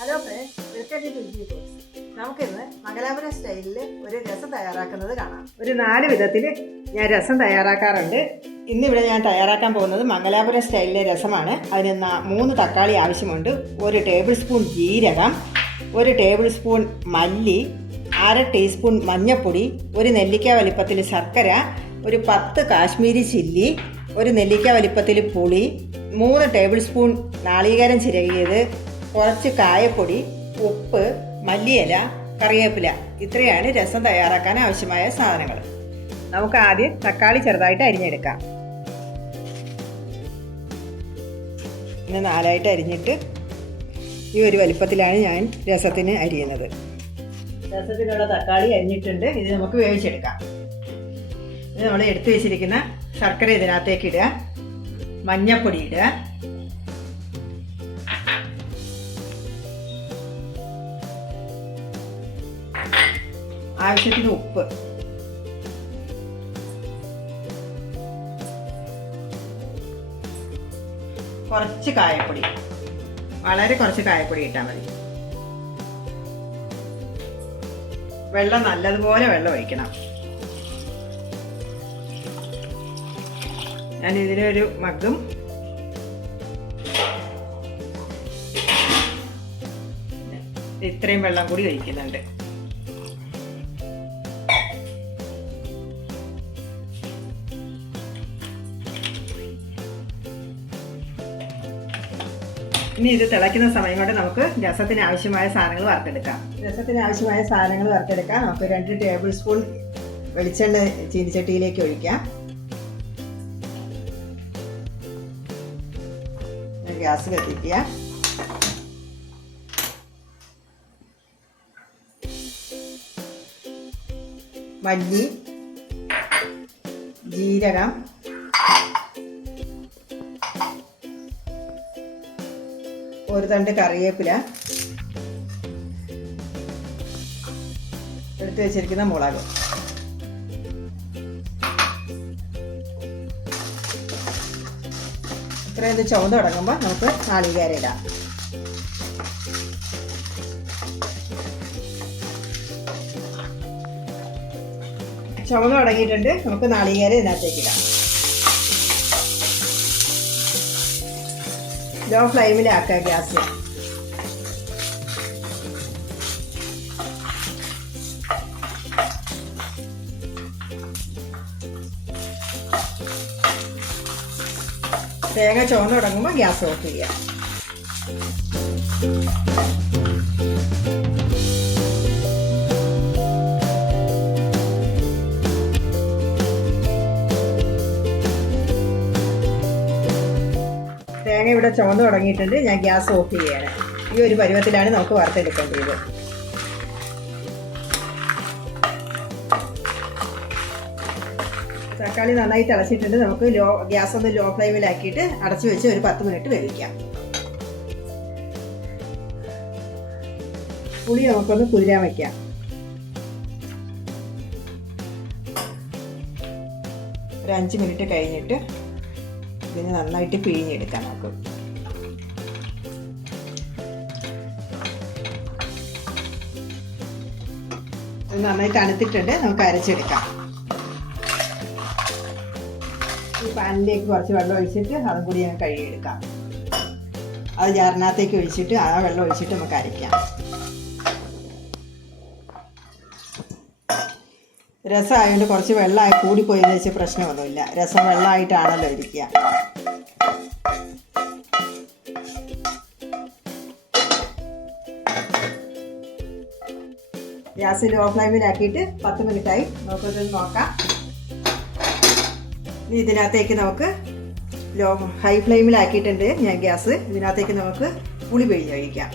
Hello friends, welcome to cuisine foods. നമുക്കിന്ന് മംഗലാപുരം സ്റ്റൈലിൽ ഒരു രസം തയ്യാറാക്കുന്നത് കാണാം. ഒരു 4 വിധത്തിൽ ഞാൻ രസം തയ്യാറാക്കാറുണ്ട്. ഇന്നിവിടെ ഞാൻ തയ്യാറാക്കാൻ പോകുന്നത് മംഗലാപുരം സ്റ്റൈലിലെ രസമാണ്. അതിന് 3 തക്കാളി ആവശ്യമുണ്ട്, 1 ടേബിൾ സ്പൂൺ ജീരകം, 1 ടേബിൾ സ്പൂൺ മല്ലി, 1/2 ടീസ്പൂൺ മഞ്ഞൾപ്പൊടി, 1 നെല്ലിക്ക വലിപ്പത്തിൽ ശർക്കര, ഒരു 10 കാശ്മീരി ചില്ലി, 1 നെല്ലിക്ക വലിപ്പത്തിൽ പുളി, 3 ടേബിൾ സ്പൂൺ നാളികേരം ചിരകിയത്, കുറച്ച് കായപ്പൊടി, ഉപ്പ്, മല്ലിയില, കറിവേപ്പില. ഇത്രയാണ് രസം തയ്യാറാക്കാൻ ആവശ്യമായ സാധനങ്ങൾ. നമുക്ക് ആദ്യം തക്കാളി ചെറുതായിട്ട് അരിഞ്ഞെടുക്കാം. ഇന്ന് 4ആയിട്ട് അരിഞ്ഞിട്ട് ഈ ഒരു വലിപ്പത്തിലാണ് ഞാൻ രസത്തിന് അരിയുന്നത്. രസത്തിനുള്ള തക്കാളി അരിഞ്ഞിട്ടുണ്ട്. ഇത് നമുക്ക് വേവിച്ചെടുക്കാം. ഇത് നമ്മൾ എടുത്തു വെച്ചിരിക്കുന്ന ശർക്കര ഇതിനകത്തേക്ക് ഇടുക, മഞ്ഞൾപ്പൊടി ഇടുക, ആവശ്യത്തിന് ഉപ്പ്, കുറച്ച് കായപ്പൊടി, വളരെ കുറച്ച് കായപ്പൊടി ഇട്ടാൽ മതി. വെള്ളം നല്ലതുപോലെ വെള്ളം ഒഴിക്കണം. ഞാൻ ഇതിലൊരു മഗ്ഗും ഇത്രയും വെള്ളം കൂടി ഒഴിക്കുന്നുണ്ട്. ഇനി ഇത് തിളയ്ക്കുന്ന സമയം കൊണ്ട് നമുക്ക് രസത്തിന് ആവശ്യമായ സാധനങ്ങൾ വറുത്തെടുക്കാം. നമുക്ക് 2 ടേബിൾ സ്പൂൺ വെളിച്ചെണ്ണ ചീനിച്ചട്ടിയിലേക്ക് ഒഴിക്കാം. ഗ്യാസ് കത്തിക്കുക. മല്ലി, ജീരകം, ഒരു തണ്ട് കറിവേപ്പില, എടുത്തു വെച്ചിരിക്കുന്ന മുളക്. ഇത്രയും ഇത് ചുവന്ന് തുടങ്ങുമ്പോൾ നമുക്ക് നാളികേരം ഇടാം. ചുവന്ന് തുടങ്ങിയിട്ടുണ്ട്. നമുക്ക് നാളികേരം ഇതിനകത്തേക്ക് ഇടാം. ലോ ഫ്ലെയിമിലാക്കുക ഗ്യാസ്. തേങ്ങ ചുവന്ന് തുടങ്ങുമ്പോൾ ഗ്യാസ് ഓഫ് ചെയ്യാം. തേങ്ങ ഇവിടെ ചുവന്ന് തുടങ്ങിയിട്ടുണ്ട്. ഞാൻ ഗ്യാസ് ഓഫ് ചെയ്യാണ്. ഈ ഒരു പരുവത്തിലാണ് നമുക്ക് വറുത്തെടുക്കേണ്ടത്. തക്കാളി നന്നായി തിളച്ചിട്ടുണ്ട്. നമുക്ക് ഗ്യാസ് ഒന്ന് ലോ ഫ്ലെയിമിലാക്കിയിട്ട് അടച്ചു വെച്ച് ഒരു 10 മിനിറ്റ് വേവിക്കാം. പുളി നമുക്കൊന്ന് കുതിരാൻ വയ്ക്കാം. ഒരു 5 മിനിറ്റ് കഴിഞ്ഞിട്ട് ഇതിന് നന്നായിട്ട് പിഴിഞ്ഞെടുക്കാം. നമുക്ക് ഇത് നന്നായി തണുത്തിട്ടുണ്ട്. നമുക്ക് അരച്ചെടുക്കാം. ഈ പാനിലേക്ക് കുറച്ച് വെള്ളം ഒഴിച്ചിട്ട് അതും കൂടി ഞാൻ കഴുകിയെടുക്കാം. അത് ജാറിനകത്തേക്ക് ഒഴിച്ചിട്ട് ആ വെള്ളം ഒഴിച്ചിട്ട് നമുക്ക് അരയ്ക്കാം. രസമായതുകൊണ്ട് കുറച്ച് വെള്ളമായി കൂടിപ്പോയെന്ന് വെച്ചാൽ പ്രശ്നമൊന്നുമില്ല. രസം വെള്ളമായിട്ടാണല്ലോ ഇരിക്കുക. ഗ്യാസ് ലോ ഫ്ലെയിമിലാക്കിയിട്ട് 10 മിനിറ്റായി. നമുക്കിത് നോക്കാം. ഇതിനകത്തേക്ക് നമുക്ക് ഹൈ ഫ്ലെയിമിലാക്കിയിട്ടുണ്ട് ഞാൻ ഗ്യാസ്. ഇതിനകത്തേക്ക് നമുക്ക് പുളി പിഴിഞ്ഞൊഴിക്കാം.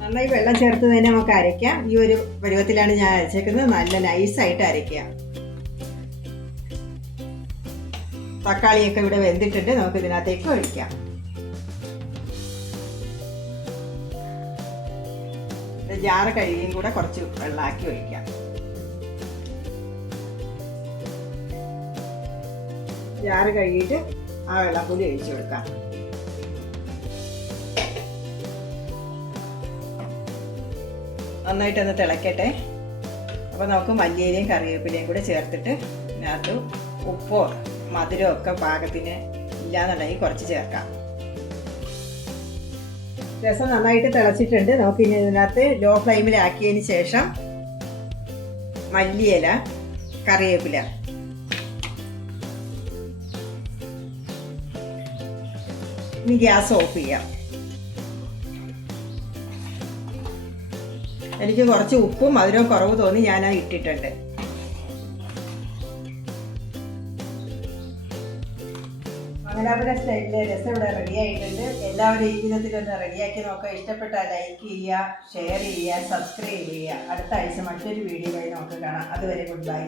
നന്നായി വെള്ളം ചേർത്ത് തന്നെ നമുക്ക് അരയ്ക്കാം. ഈ ഒരു പരുവത്തിലാണ് ഞാൻ അരച്ചേക്കുന്നത്. നല്ല നൈസായിട്ട് അരയ്ക്കാം. തക്കാളിയൊക്കെ ഇവിടെ വെന്തിട്ടുണ്ട്. നമുക്ക് ഇതിനകത്തേക്ക് ഒഴിക്കാം. ജാറ് കഴുകിയും കൂടെ കുറച്ച് വെള്ളമാക്കി ഒഴിക്കാം. ജാറ് കഴുകിയിട്ട് ആ വെള്ളം കൂടി ഒഴിച്ചു കൊടുക്കാം. നന്നായിട്ടൊന്ന് തിളക്കട്ടെ. അപ്പോൾ നമുക്ക് മല്ലിയിലയും കറിവേപ്പിലയും കൂടെ ചേർത്തിട്ട് ഇതിനകത്ത് ഉപ്പോ മധുരമോ ഒക്കെ പാകത്തിന് ഇല്ലാന്നുണ്ടെങ്കിൽ കുറച്ച് ചേർക്കാം. രസം നന്നായിട്ട് തിളച്ചിട്ടുണ്ട്. നമുക്ക് ഇനി ഇതിനകത്ത് ലോ ഫ്ലെയിമിലാക്കിയതിന് ശേഷം മല്ലിയില, കറിവേപ്പില, ഇനി ഗ്യാസ് ഓഫ് ചെയ്യാം. എനിക്ക് കുറച്ച് ഉപ്പും മധുരവും കുറവ് തോന്നി ഞാനത് ഇട്ടിട്ടുണ്ട്. മംഗലാപുരം സ്റ്റൈലിലെ രസം ഇവിടെ റെഡി ആയിട്ടുണ്ട്. എല്ലാവരും ഈ വിധത്തിലൊന്ന് റെഡിയാക്കി നോക്കുക. ഇഷ്ടപ്പെട്ടാൽ ലൈക്ക് ചെയ്യുക, ഷെയർ ചെയ്യുക, സബ്സ്ക്രൈബ് ചെയ്യുക. അടുത്ത ആഴ്ച മറ്റൊരു വീഡിയോയിൽ നമുക്ക് കാണാം. അതുവരെ ഗുഡ് ബൈ.